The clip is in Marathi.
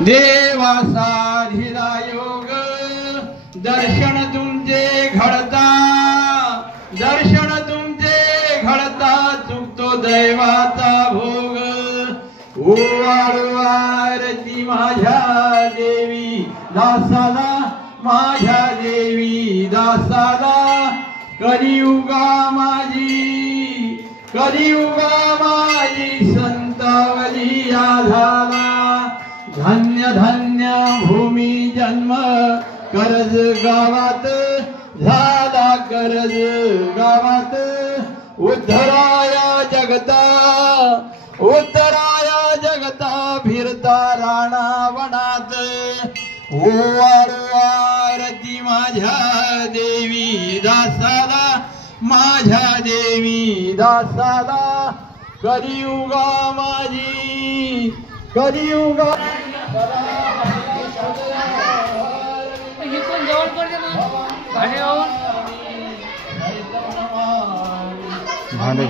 देवाचा धिरा योग दर्शन तुमचे घडता, दर्शन तुमचे घडता चुकतो दैवाचा भोग। ओवाळू आरती माझ्या देवी दासाला, माझ्या देवी दासाला। कलियुगा माझी, कलियुगा माझी संतावली आधाला। धन्य धन्य भूमी जन्म कर्ज गावात झाला, कर्ज गावात। उद्धराया जगता, उद्धराया जगता फिरता राणावनात। ओवाळू आरती माझ्या देवी दासाला, माझ्या देवी दासाला। कलियुगा माझी, कलियुगा भांडे